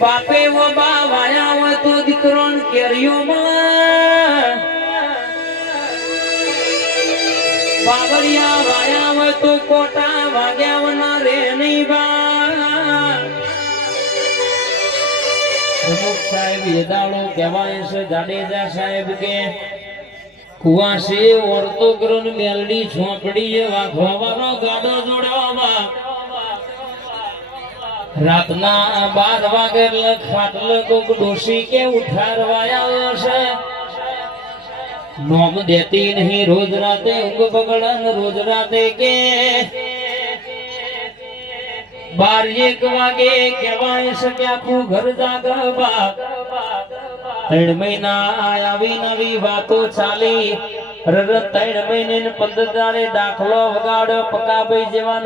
બાપે વો બા વાયા હોય તો દીકરો કેરીઓમાં બાબરિયા વાયા હોય તો કોટા વાગ્યા રે નહીં બા પ્રમુખ સાહેબ એદાળો કહેવાય છે જાડેજા સાહેબ કે કુવાસે ઓરતો ગ્રન મેલડી ઝોપડી વાઘવાનો ગાડો જોડવા રાતના 12 વાગે ખાટલ કોક ડોસી કે ઉઠારવાયા છે નોમ દેતી નહીં રોજ રાતે ઊંઘ બગડન રોજ રાતે કે 12-1 વાગે કહેવાય છે કે આખું ઘર જાગવા 3 મહિના આવી નવી વાતો ચાલી 3 મહિને 15 દાડે દાખલો વગાડ્યો પકાભાઈ જેવા